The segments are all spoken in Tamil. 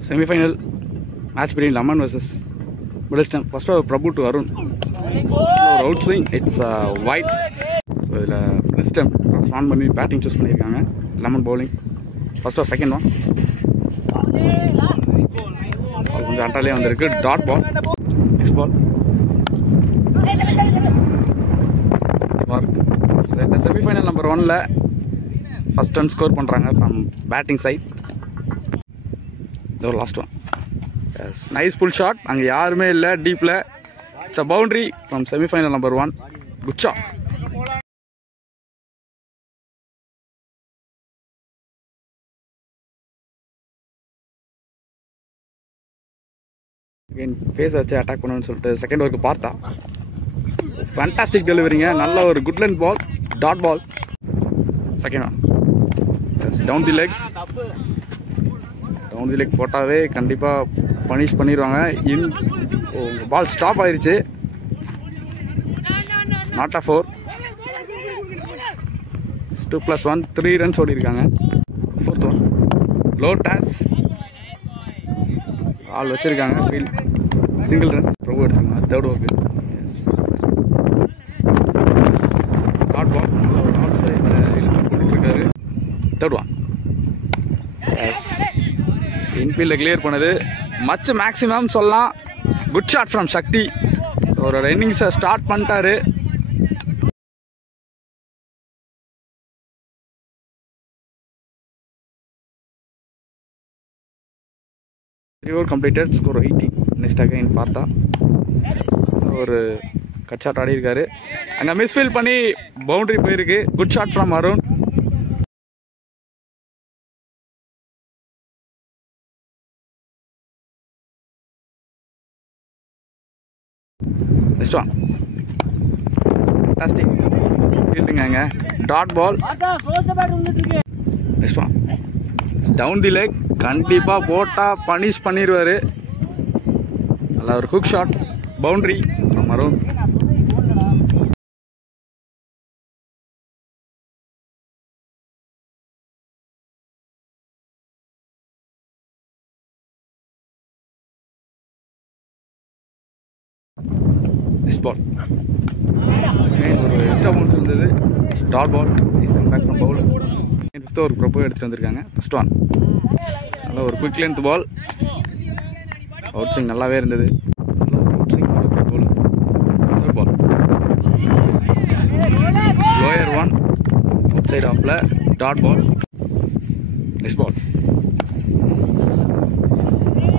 Semi-final match between Lemon versus Middleston. First of all, Prabhu to Arun. Outswing, it's wide. So Middleston transform பண்ணி batting choose பண்ணிருக்காங்க. Lemon bowling. First or second one. கொஞ்சம் அட்டாலே வந்திருக்கு. Dot ball. This ball. So இந்த semi-final number 1ல first run score பண்றாங்க from batting side. The last one. Yes, nice pull shot. அங்க யாருமே இல்ல டீப்ல. It's a boundary from semi-final number 1. Good shot. Again face வச்சு அட்டாக் பண்ணனும்னு சொல்லிட்டு செகண்ட் ஓவருக்கு பார்த்தா. Fantastic deliveryங்க. நல்ல ஒரு good length ball. Dot ball. Second one. Yes, down the leg. Down the leg போட்டாவே கண்டிப்பா பனிஷ் பண்ணிடுவாங்க. பால் ஸ்டாப் ஆயிருச்சு. Not a 4. 2+1 3 ரன்ஸ் ஓடி இருக்காங்க. Fourth one. Low toss. All வச்சிருக்காங்க. ஃபீல்ட் சிங்கிள் ரன் ப்ரோ எடுத்துருக்காங்க. Third over. Dot ball out சைடுல இழுத்து போட்டுட்டு இருக்காரு. Third one. எஸ், இன்ஃபீல்ட கிளியர் பண்ணது. மச் மேக்ஸிமம் சொல்லலாம். Good shot from Sakthi. ஒரு இன்னிங்ஸை ஸ்டார்ட் பண்ணிட்டாரு. Over completed. Score 80. Next again பார்த்தா ஒரு கட் ஷாட் ஆடி இருக்காரு. அங்கே மிஸ்ஃபீல் பண்ணி பவுண்டரி போயிருக்கு. Good shot from Arun. Next one. Fantastic fielding அங்க. Dot ball. Next one. Down the leg. கண்டிப்பா போட்டா பனிஷ் பண்ணிடுவாரு. நல்ல ஒரு hook shot. Boundary from Arun. This ball. ஒரு எக்ஸ்ட்ரா பவுன்ஸ் இருந்தது. Dot ball. Is come back from bowler. Fifth over ப்ரொபோ எடுத்துட்டு வந்திருக்காங்க. First one. நல்ல ஒரு quick length ball. Outswing நல்லாவே இருந்தது. Outswing bowler. Third ball. Slower one. Outside ஆஃப்ல dot ball. Next ball.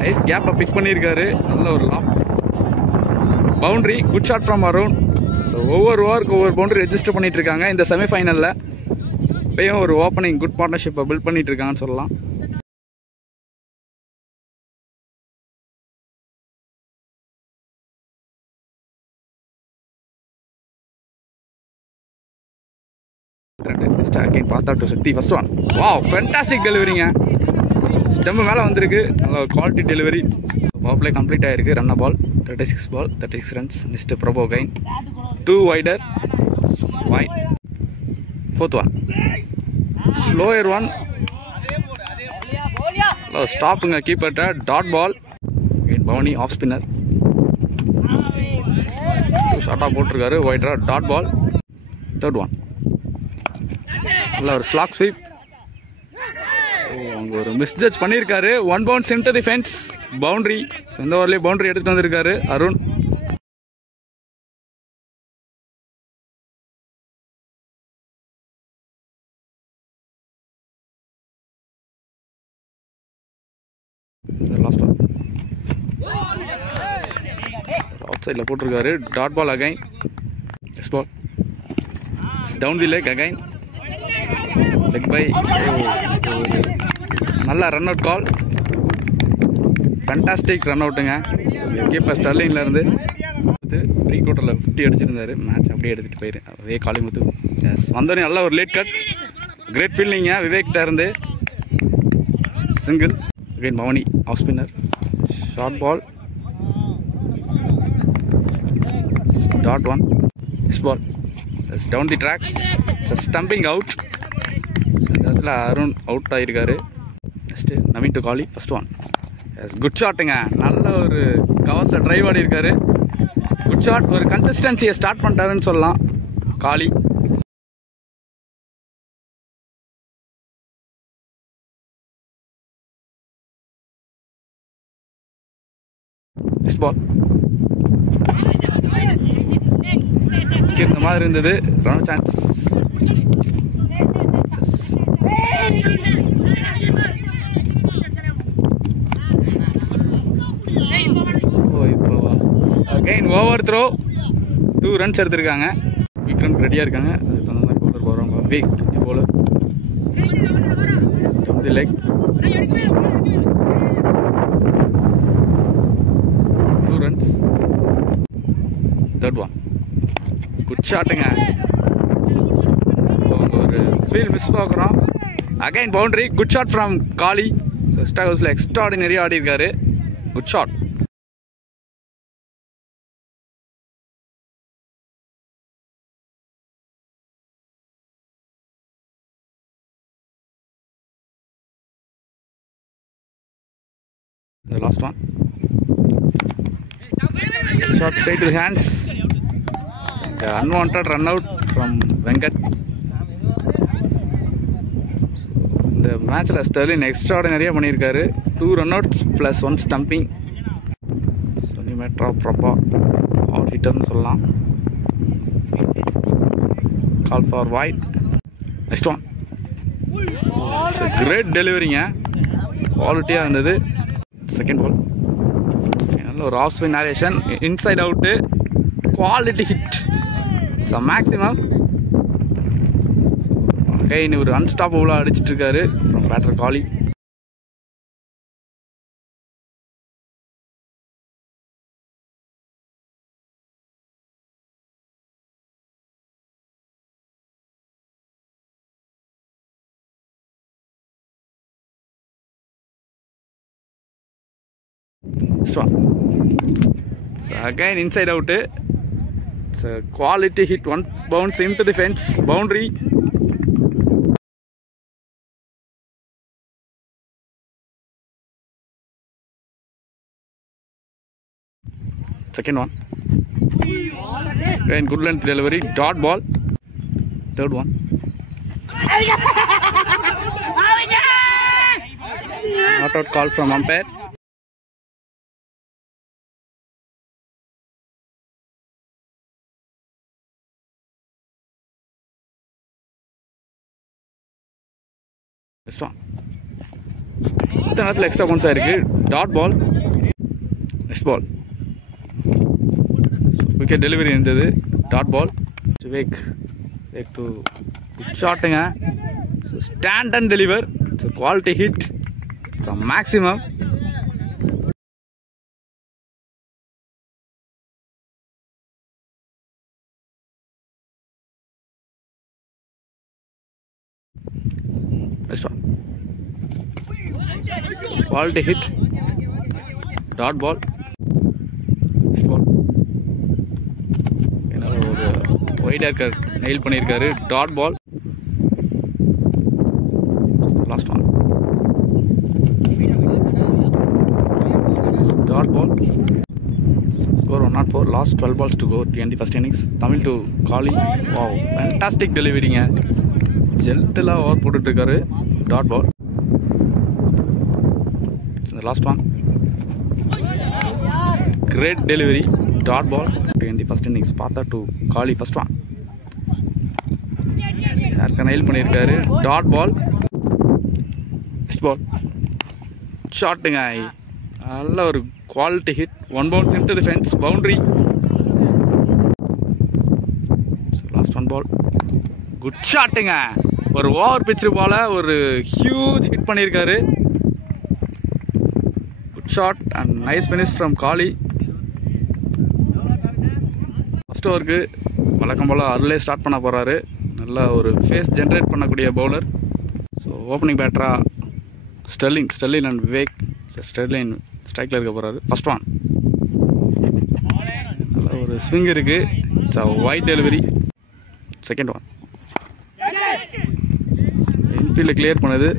Nice கேப்பை பிக் பண்ணியிருக்காரு. நல்ல ஒரு loft. Boundary. Good shot from Arun. So ஒவ்வொரு ஓவருக்கு ஒவ்வொரு பவுண்டரி ரெஜிஸ்டர் பண்ணிட்டு இருக்காங்க இந்த செமிஃபைனலில். இப்பயும் ஒரு ஓப்பனிங் குட் பார்ட்னர்ஷிப்பை பில்ட் பண்ணிட்டு இருக்காங்கன்னு சொல்லலாம். Again Partha to Sakthi. First one. Wow, fantastic டெலிவரிங்க. ஸ்டெம்பு மேலே வந்திருக்கு. நல்ல quality delivery. Power play complete ஆயிருக்கு. Run ball. 36 ball, 36 runs. Next Prabhu again. 2 wider. Wide. Fourth one. Slower one. Stop keeper. Dot ball. Again Bhavani off spinner. 2 shot போட்டிருக்காரு. Wider. Dot ball. Third one. நல்ல ஒரு slog sweep. அங்க ஒரு மிஸ்ஜட்ஜ் பண்ணியிருக்காரு. 1 bounce into the fence. Boundary. இந்த ஓவர்லேயே பவுண்டரி எடுத்துட்டு வந்திருக்காரு அருண். Last one. அவுட் சைடில் போட்டிருக்காரு. Dot ball again. Yes ball. Down the leg again. Leg bye. நல்ல run out call. Fantastic run அவுட்டுங்க. கீப்பர் ஸ்டர்லிங்ல இருந்து ப்ரீ குவார்ட்டரில் 50 அடிச்சிருந்தாரு. மேட்ச் அப்படியே எடுத்துகிட்டு போயிரு. அதே காளிமுத்து. எஸ், வந்தோடனே நல்ல ஒரு லேட் கட். கிரேட் ஃபீல்டிங்க விவேக்கிட்ட இருந்து. Single. Again Bhavani off spinner. Short ball. Dot one. Yes ball. Yes, down the track. Stumping out. இந்த இடத்துல அருண் அவுட் ஆகிருக்காரு. Next Naveen to Kali. First one. Yes, good ஷாட்டுங்க. நல்ல ஒரு கவர்ஸில் ட்ரைவ் ஆடி இருக்காரு. Good shot. ஒரு கன்சிஸ்டன்சியை ஸ்டார்ட் பண்ணிட்டாருன்னு சொல்லலாம் காளி. நெக்ஸ்ட் பால் இந்த மாதிரி இருந்தது. Run chance. Again over throw. 2 runs எடுத்திருக்காங்க. விக்ரம் ரெடியாக இருக்காங்க. அதுக்கு தகுந்த மாதிரி பவுலர் போடுறாங்க. Weak bowler the leg. 2 runs. Third one. Good ஷாட்டுங்க. ஒரு ஃபீல் மிஸ் பார்க்குறோம். Again boundary. Good shot from Kali. ஸ்டாக் ஹவுஸில் எக்ஸ்ட்ராடினரி ஆடி இருக்காரு. Good shot. The last one. Shot straight to the hands. The unwanted run out from Venkat. இந்த மேட்ச்ல ஸ்டெர்லின் எக்ஸ்ட்ராடினரியா பண்ணியிருக்காரு. 2 ரன்அவுட்ஸ் ப்ளஸ் 1 ஸ்டம்பிங். சொனிமேட்ரா ப்ராப்பா ஆல் ஹிட்டர்னு சொல்லலாம். Call for wide. Next one. Great டெலிவரிங்க. குவாலிட்டியாக இருந்தது. Second ball. நல்ல ஒரு ஆஃப் ஸ்விங் நேரேஷன். Inside out. Quality hit. So maximum. Okay, இனி ஒரு அன்ஸ்டாப்பபுளாக அடிச்சிட்டு இருக்காரு from batter Kali. Strong. So again inside out. It's a quality hit. One bounce into the fence. Boundary. Second one. Again good length delivery. Dot ball. Third one. Not out call from umpire. இந்த நேரத்தில் எக்ஸ்ட்ரா பவுன்ஸ் ஆயிருக்கு. Dot ball. Next ball. Wicket delivery இருந்தது. Dot ball. வேக் டு ஷாட்டுங்க. Stand and deliver. It's quality hit. It's maximum. Next one. Quality hit. Dot ball. Next ball. Another wide archer nail பண்ணிருக்காரு. Dot ball. Last one. Dot ball. Score 104. Last 12 balls to go to end the first innings. Tamil to Kali. Wow, fantastic delivery ங்க. ஜெல்ட்டெல்லாம் ஓவர் போட்டுட்ருக்காரு. Dot ball. Last one. Great delivery. Dot ball to end the first innings. Partha to Kali. First one. யாருக்கா நெயில் பண்ணியிருக்காரு. Dot ball. Next ball. ஷாட்டுங்க. நல்ல ஒரு quality hit. 1 bounce into the fence. Boundary. Last one ball. Good ஷாட்டுங்க. ஒரு ஓவர் பிச்சு போல ஒரு ஹியூஜ் ஹிட் பண்ணியிருக்காரு. Good shot and nice finish from Kali. First ஓவருக்கு வழக்கம் போல் அதிலே ஸ்டார்ட் பண்ண போகிறாரு. நல்ல ஒரு ஃபேஸ் ஜென்ரேட் பண்ணக்கூடிய பவுலர். ஸோ ஓப்பனிங் பேட்டராக ஸ்டெர்லின் அண்ட் விவேக். ஸ்டெர்லின் ஸ்ட்ரைக்கில் இருக்க போகிறாரு. First one. நல்ல ஒரு ஸ்விங் இருக்குது. It's a wide delivery. Second one. இன்ஃபீல்டில் கிளியர் பண்ணுது.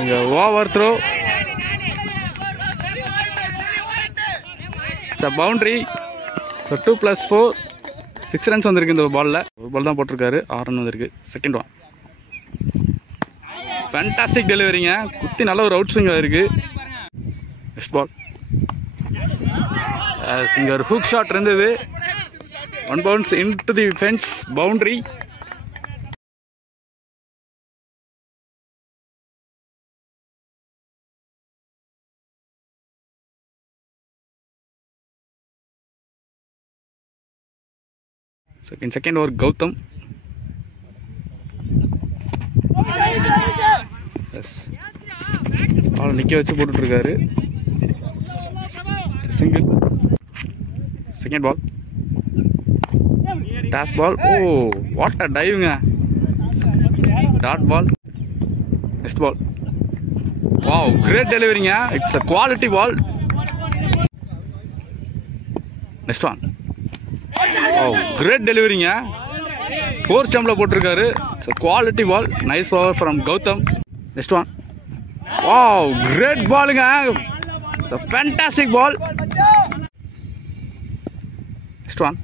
இங்கே over throw, boundary. So 2+4 6 runs வந்திருக்கு இந்த பாலில். ஒரு பால் தான் போட்டிருக்காரு, 6 ரன் வந்திருக்கு. செகண்ட் ஒன், ஃபேண்டாஸ்டிக் டெலிவரிங்க. குத்தி நல்ல ஒரு அவுட் ஸ்விங் இருக்குது. நெக்ஸ்ட் பால், இங்கே ஒரு ஹூக் ஷாட் இருந்தது. 1 bounce into the fence, boundary. Second over, Gautam. Yes. All நிக்க வச்சு போட்டுட்டு இருக்காரு. Single. Second ball. Dash ball. Oh, what a dive! Dot ball. Next ball. Wow, great delivery! It's a quality ball. Next one. Oh, great delivery! 4 stump போட்டிருக்காரு. It's a quality ball. Nice over from Gautam. Next one. Wow, great ball! It's a fantastic ball. Next one.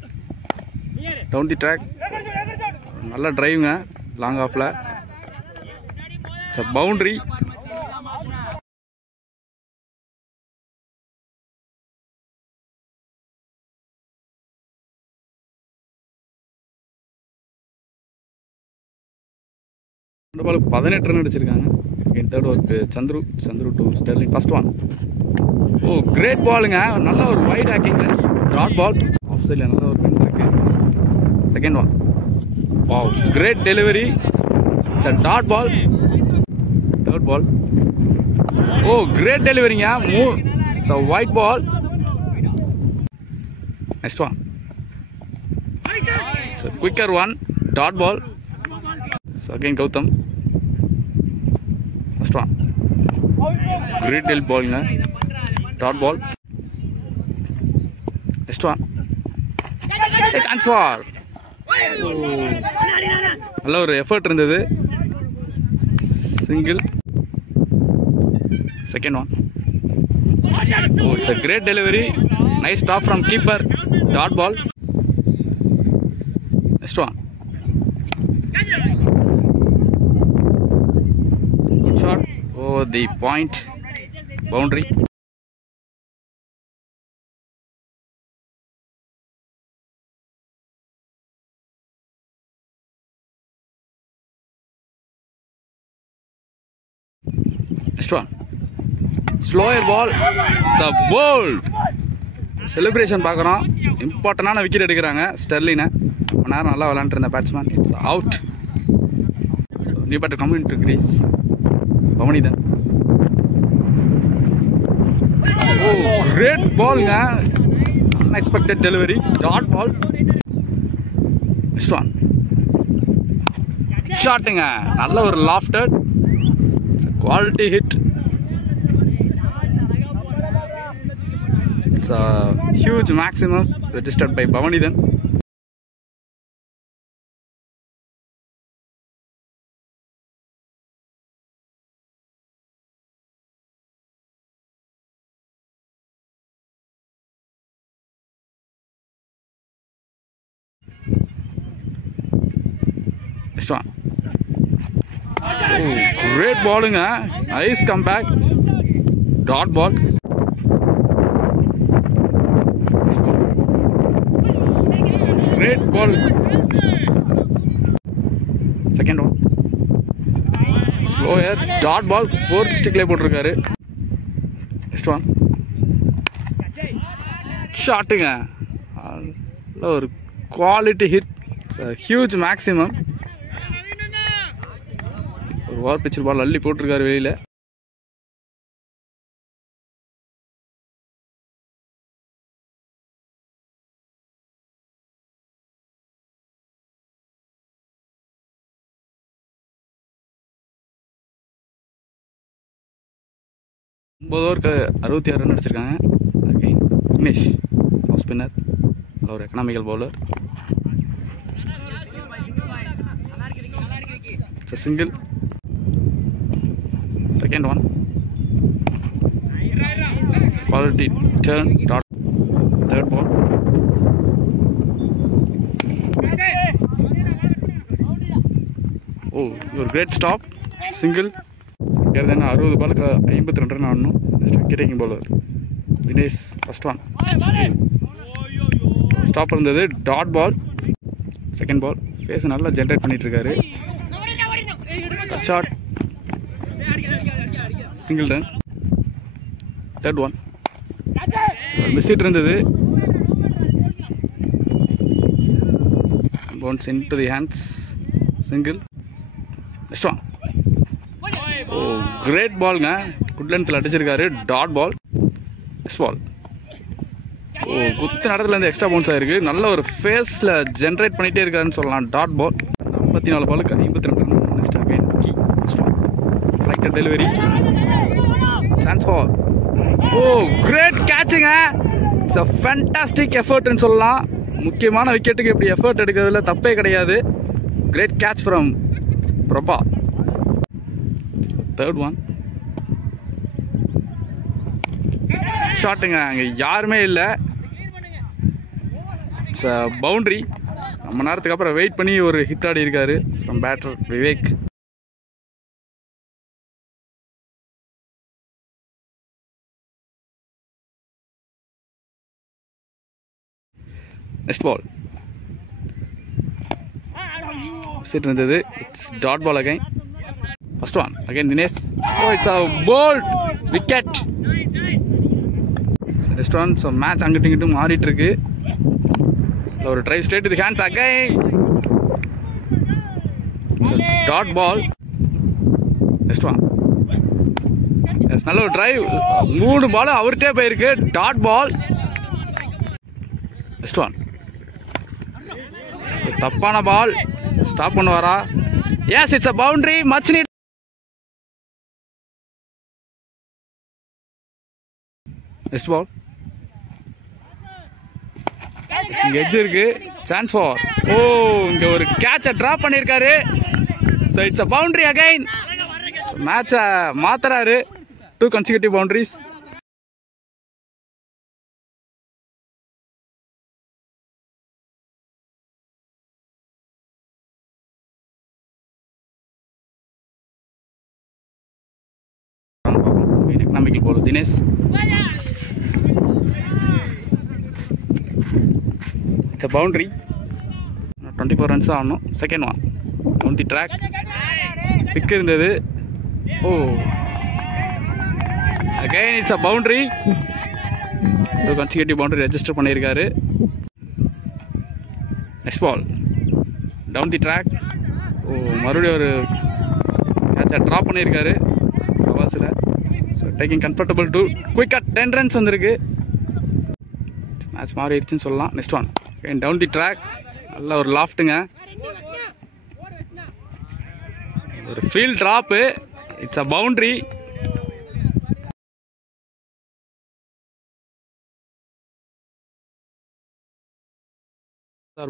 Down the track. நல்ல டிரைவ்ங்க, லாங் ஆஃப்ல. It's a boundary. இந்த பாலுக்கு 18 ரன் அடிச்சிருக்காங்க. தேர்ட் ஓவருக்கு Chandru to Sterling. First one. Oh, great பாலுங்க. நல்ல ஒரு வைட் ஹேக்கிங் டாட் பால். ஆஃப் சைடில் நல்ல ஒரு வின் இருக்கு. Second one. Wow, great delivery. It's a dot ball. Third ball. Oh, great டெலிவரிங்க. It's a wide ball. Next one. It's a quicker one, dot ball. So again Gautam. First one. Great deal ball, dot ball. Next one. Take answer. நல்ல ஒரு எஃபர்ட் இருந்தது. Single. Second one. Oh, it's a great delivery. Nice stop from keeper. Dot ball. Next one. Shot over the point, boundary. Next one. Slower ball. It's a bold. Celebration பார்க்குறோம். இம்பார்ட்டண்டான விக்கெட் எடுக்கிறாங்க ஸ்டெர்லினை. ரொம்ப நேரம் நல்லா விளையாண்டுட்டு இருந்த பேட்ஸ்மேன். It's out. நீ bat come into crease. Bhavanidan. Oh, great ball, unexpected delivery, dot ball. Next one. Shot, நல்ல ஒரு lofted. It's a quality hit. It's a huge maximum registered by Bhavanidan. Next one. Oh, great bowling, nice comeback. Dot ball. Great ball. Second one. Slower. Dot ball. Fourth stick lay போட்டிருக்காரு. Next one. Shotting, ஒரு quality hit. It's a huge maximum. ஒரு ஓவர் பிச்சர் பால் அள்ளி போட்டிருக்காரு வெளியில. ஓவருக்கு 66 ரன் அடிச்சிருக்காங்க. விக்னேஷ் ஆஃப் ஸ்பின்னர், ஒரு economical bowler. Single. Second one. Quality turn. Third ball. Oh, your great stop. Single. Here then 60 ball 52 run ஆடணும். Next wicket bowler. Dinesh first one. Stop இருந்தது. Dot ball. Second ball. Face நல்லா ஜெனரேட் பண்ணிட்டு இருக்காரு. Cut shot. Single run. Third one. Miss it இருந்தது. Bounce into the hands. Single. Next one. Oh, great ball nga. Good length la adichirukkaru. Dot ball. Next ball. Oh, குத்து நடத்துல இருந்து எக்ஸ்ட்ரா பவுன்ஸ் ஆயிருக்கு. நல்ல ஒரு ஃபேஸ்ல ஜெனரேட் பண்ணிட்டே இருக்காருன்னு சொல்லலாம். டாட் பால் 54 பாலுக்கு 52 ரன். நெக்ஸ்ட் அகைன் கீ flighter delivery. Chance for. Oh, great கேட்சிங்க. இட்ஸ் a fantastic effort ன்னு சொல்லலாம். முக்கியமான விக்கெட்டுக்கு இப்படி எஃபர்ட் எடுக்கிறதுல தப்பே கிடையாது. Great catch from Prabha. Third one. ஷாட்டுங்க, அங்கே யாருமே இல்லை. It's boundary. ரொம்ப நேரத்துக்கு அப்புறம் வெயிட் பண்ணி ஒரு ஹிட் ஆடி இருக்காரு from batter Vivek. Next ball சிட் இருந்தது. It's dot ball again. First one again Dinesh. Oh, it's a bowled wicket. Next one. So match அங்கிட்டு இங்கிட்டும் மாறிட்டு இருக்கு. ஒரு drive straight to the hands again. Dot ball. Next one. நல்ல ஒரு ட்ரைவ். 3 பால் அவர்கிட்டே போயிருக்கு. Dot ball. Next one. தப்பான பால். ஸ்டாப் பண்ணுவாரா? Yes, it's a boundary. Much need. Next ball. இங்க எட்ஜ் இருக்கு. Chance for. ஓ, இங்க ஒரு கேட்ச டிராப் பண்ணிருக்காரு. So it's a boundary again. மேட்ச மாத்துறாரு. 2 consecutive boundaries. economical ball Dinesh. It's a boundary. 24 runs ஆடணும். Second one on the track. Pick இருந்தது. Oh, again it's a boundary. So consecutive boundary register பண்ணிருக்காரு. Next ball down the track. Oh, மறுபடியும் ஒரு கேட்ச டிராப் பண்ணிருக்காரு கவாஸ்ல. So taking comfortable to quick at 10 runs வந்திருக்கு. மேட்ச் மாறிடுச்சுன்னு சொல்லலாம். Next one again down the track. நல்ல ஒரு லாஃப்ட்டுங்க. ஒரு field drop. It's a boundary.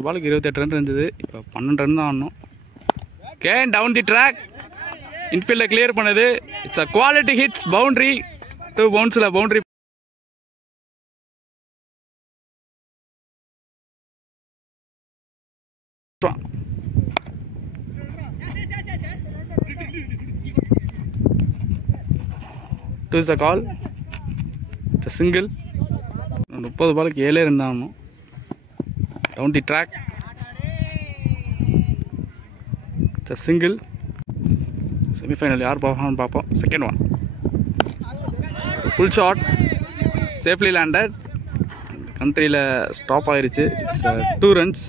பாலுக்கு 28 ரன் இருந்தது. இப்போ 12 ரன் தான் ஆடணும். Came down the track. இன்ஃபீல்டில் கிளியர் பண்ணுது. It's a quality hits. Boundary. 2 பவுன்ஸில் boundary. Two is a call. It's a single. 30 பாலுக்கு 7 இருந்தாலும் down the track. It's a single. Semi-final யார் பார்ப்பான்னு பார்ப்போம். Second one. Full shot. Safely landed. கண்ட்ரியில் ஸ்டாப் ஆயிருச்சு. It's 2 runs.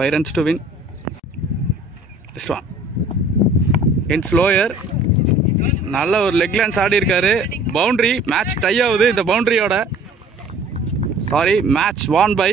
5 runs to win. Next one. In slower. நல்ல ஒரு லெக் லேன்ஸ் ஆடி இருக்காரு. பவுண்டரி. மேட்ச் டை ஆகுது இந்த பவுண்டரியோட. Sorry, match won by